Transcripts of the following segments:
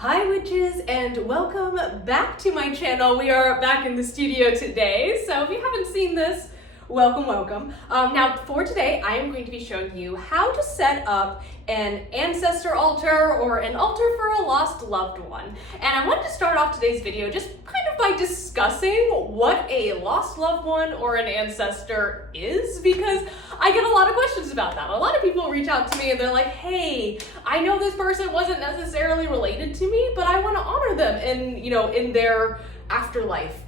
Hi witches, and welcome back to my channel. We are back in the studio today, so if you haven't seen this, welcome. Now for today, I am going to be showing you how to set up an ancestor altar or an altar for a lost loved one. And I wanted to start off today's video just kind of by discussing what a lost loved one or an ancestor is, because I get a lot of questions about that. A lot of people reach out to me and they're like, hey, I know this person wasn't necessarily related to me, but I want to honor them in their afterlife.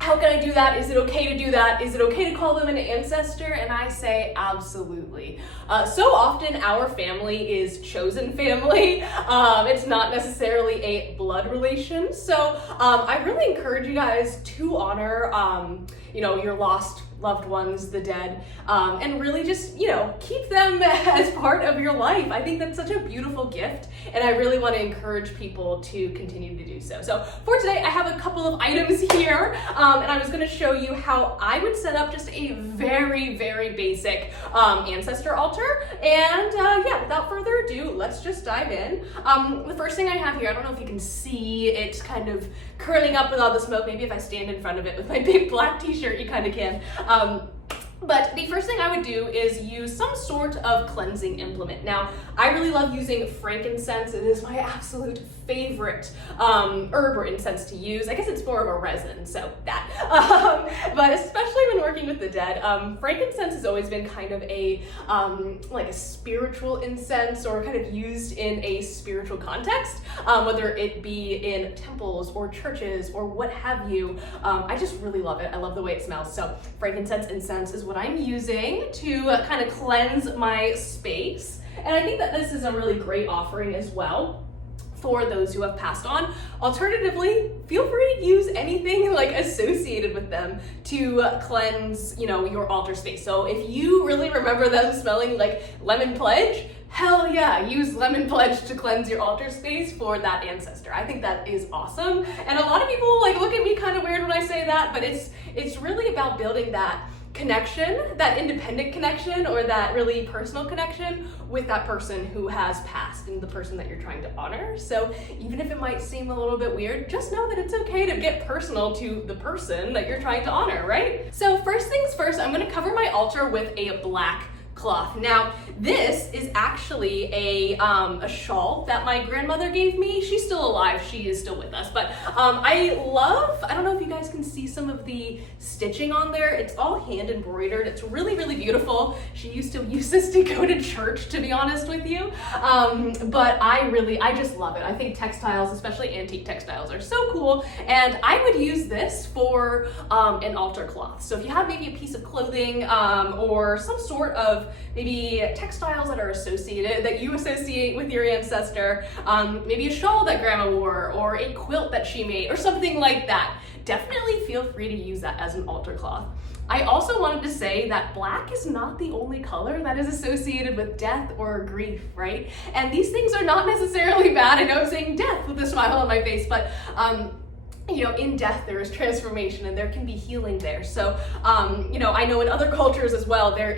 How can I do that? Is it okay to do that? Is it okay to call them an ancestor? And I say absolutely. So often our family is chosen family. It's not necessarily a blood relation. So I really encourage you guys to honor your lost loved ones, the dead, and really just, keep them as part of your life. I think that's such a beautiful gift, and I really want to encourage people to continue to do so. So for today, I have a couple of items here, and I was going to show you how I would set up just a very, very basic ancestor altar. And without further ado, let's just dive in. The first thing I have here, I don't know if you can see it kind of curling up with all the smoke. Maybe if I stand in front of it with my big black t-shirt, you kind of can. But the first thing I would do is use some sort of cleansing implement. Now, I really love using frankincense. It is my absolute favorite herb or incense to use. I guess it's more of a resin, so that. But especially when working with the dead, frankincense has always been kind of a like a spiritual incense, or kind of used in a spiritual context, whether it be in temples or churches or what have you. I just really love it. I love the way it smells. So frankincense incense is what I'm using to kind of cleanse my space. And I think that this is a really great offering as well for those who have passed on. Alternatively, feel free to use anything like associated with them to cleanse, your altar space. So if you really remember them smelling like lemon pledge, hell yeah, use lemon pledge to cleanse your altar space for that ancestor. I think that is awesome. And a lot of people look at me kind of weird when I say that, but it's really about building that connection, that independent connection, or that really personal connection with that person who has passed and the person that you're trying to honor. So even if it might seem a little bit weird, just know that it's okay to get personal to the person that you're trying to honor, right? So first things first, I'm gonna cover my altar with a black cloth. Now, this is actually a shawl that my grandmother gave me. She's still alive, she is still with us, but I don't know if you guys can see some of the stitching on there. It's all hand embroidered. It's really, really beautiful. She used to use this to go to church, to be honest with you. But I just love it. I think textiles, especially antique textiles, are so cool. And I would use this for an altar cloth. So if you have maybe a piece of clothing or some sort of maybe textiles that you associate with your ancestor, maybe a shawl that grandma wore, or a quilt that she made, or something like that, definitely feel free to use that as an altar cloth. I also wanted to say that black is not the only color that is associated with death or grief, right? And these things are not necessarily bad. I know I'm saying death with a smile on my face, but in death there is transformation and there can be healing there. So, I know in other cultures as well, there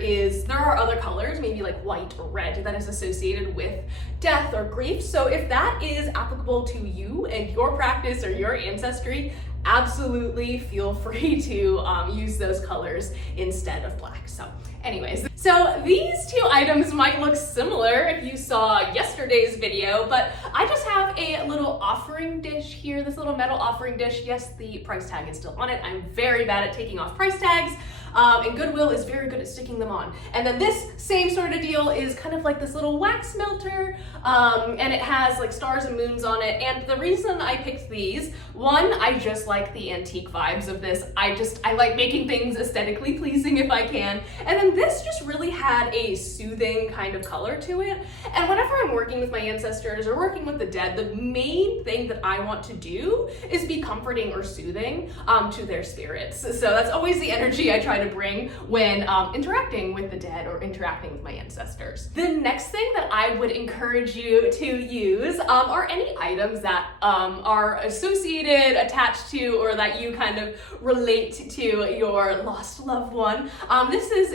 are other colors, maybe like white or red, that is associated with death or grief. So if that is applicable to you and your practice or your ancestry, absolutely feel free to use those colors instead of black. So anyways, so these two items might look similar if you saw yesterday's video, but I just have a little offering dish here, this little metal offering dish. Yes, the price tag is still on it. I'm very bad at taking off price tags. And Goodwill is very good at sticking them on. And then this same sort of deal is kind of like this little wax melter, and it has like stars and moons on it. And the reason I picked these, one, I just like the antique vibes of this. I like making things aesthetically pleasing if I can. And then this just really had a soothing kind of color to it. And whenever I'm working with my ancestors or working with the dead, the main thing that I want to do is be comforting or soothing to their spirits. So that's always the energy I try to bring when interacting with the dead or interacting with my ancestors. The next thing that I would encourage you to use are any items that are associated, attached to, or that you kind of relate to your lost loved one. This is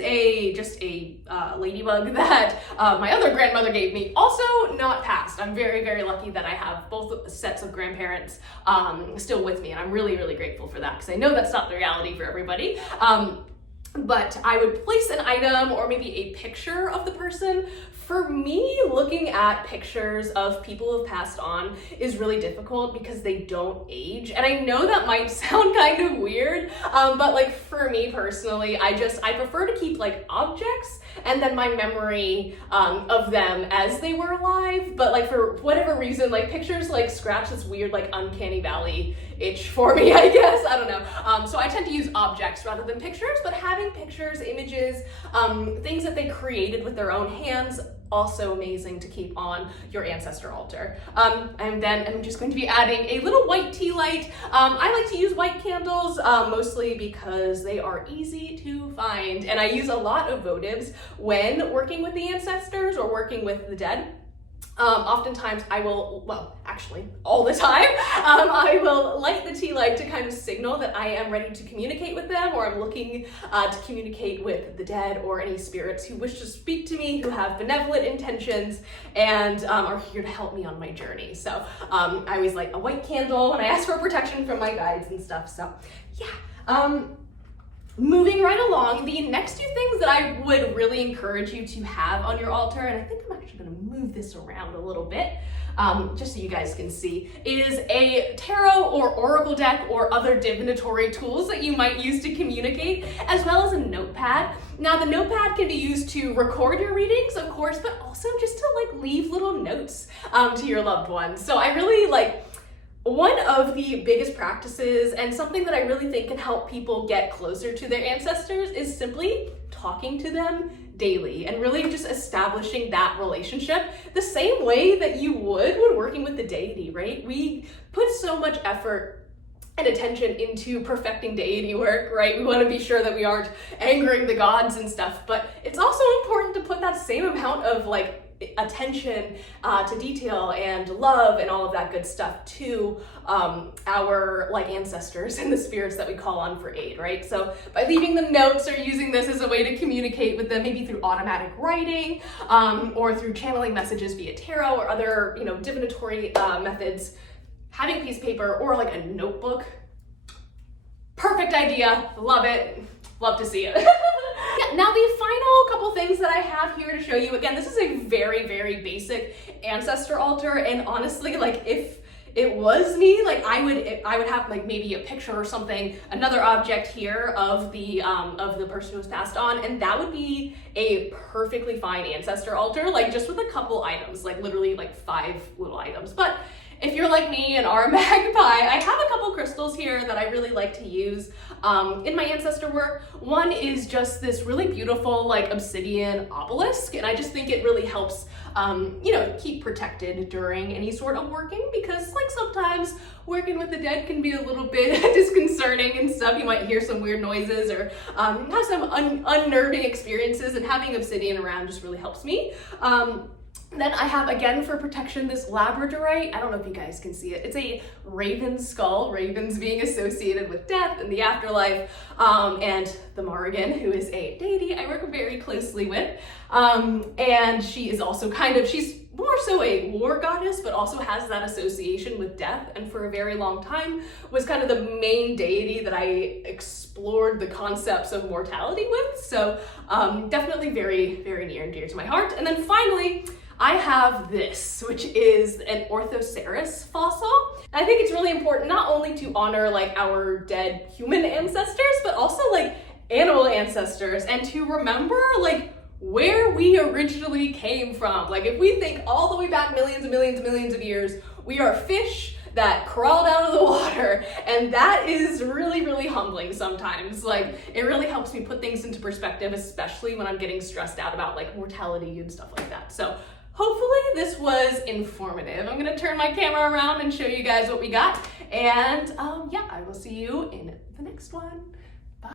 just a ladybug that my other grandmother gave me. Also not passed. I'm very, very lucky that I have both sets of grandparents still with me, and I'm really, really grateful for that, because I know that's not the reality for everybody. But I would place an item or maybe a picture of the person. For me, looking at pictures of people who have passed on is really difficult because they don't age. And I know that might sound kind of weird, but like for me personally, I prefer to keep like objects and then my memory of them as they were alive. But like for whatever reason, like pictures like scratch this weird like uncanny valley itch for me, I guess. I don't know. So I tend to use objects rather than pictures, but having pictures, images, things that they created with their own hands, also amazing to keep on your ancestor altar. And then I'm just going to be adding a little white tea light. I like to use white candles mostly because they are easy to find, and I use a lot of votives when working with the ancestors or working with the dead. Oftentimes I will, well, actually all the time, I will light the tea light to kind of signal that I am ready to communicate with them, or I'm looking to communicate with the dead or any spirits who wish to speak to me, who have benevolent intentions and are here to help me on my journey. So I always light a white candle when I ask for protection from my guides and stuff. So yeah. Moving right along, the next two things that I would really encourage you to have on your altar, and I think I'm actually going to move this around a little bit, just so you guys can see, is a tarot or oracle deck or other divinatory tools that you might use to communicate, as well as a notepad. Now, the notepad can be used to record your readings, of course, but also just to like leave little notes to your loved ones. So I really like, one of the biggest practices and something that I really think can help people get closer to their ancestors is simply talking to them daily and really just establishing that relationship the same way that you would when working with the deity, right? We put so much effort and attention into perfecting deity work, right? We want to be sure that we aren't angering the gods and stuff, but it's also important to put that same amount of like attention to detail and love and all of that good stuff to our like ancestors and the spirits that we call on for aid, right? So by leaving them notes or using this as a way to communicate with them, maybe through automatic writing or through channeling messages via tarot or other, you know, divinatory methods, having a piece of paper or like a notebook, perfect idea, love it, love to see it. Now the final couple things that I have here to show you, again, this is a very, very basic ancestor altar, and honestly, like if it was me, like I would have like maybe a picture or something, another object here of the person who was passed on, and that would be a perfectly fine ancestor altar, like just with a couple items, like literally like 5 little items. But if you're like me and are a magpie, I have a couple crystals here that I really like to use in my ancestor work. One is just this really beautiful like obsidian obelisk, and I just think it really helps you know, keep protected during any sort of working, because like sometimes working with the dead can be a little bit disconcerting and stuff. You might hear some weird noises or have some unnerving experiences, and having obsidian around just really helps me. Then I have, again, for protection, this labradorite. I don't know if you guys can see it. It's a raven skull, ravens being associated with death and the afterlife, and the Morrigan, who is a deity I work very closely with. And she is also she's more so a war goddess, but also has that association with death, and for a very long time was kind of the main deity that I explored the concepts of mortality with. So definitely very, very near and dear to my heart. And then finally, I have this, which is an Orthoceras fossil. I think it's really important not only to honor like our dead human ancestors, but also like animal ancestors, and to remember like where we originally came from. Like if we think all the way back millions and millions and millions of years, we are fish that crawled out of the water, and that is really, really humbling sometimes. Like it really helps me put things into perspective, especially when I'm getting stressed out about like mortality and stuff like that. So hopefully this was informative. I'm gonna turn my camera around and show you guys what we got, and yeah, I will see you in the next one. Bye.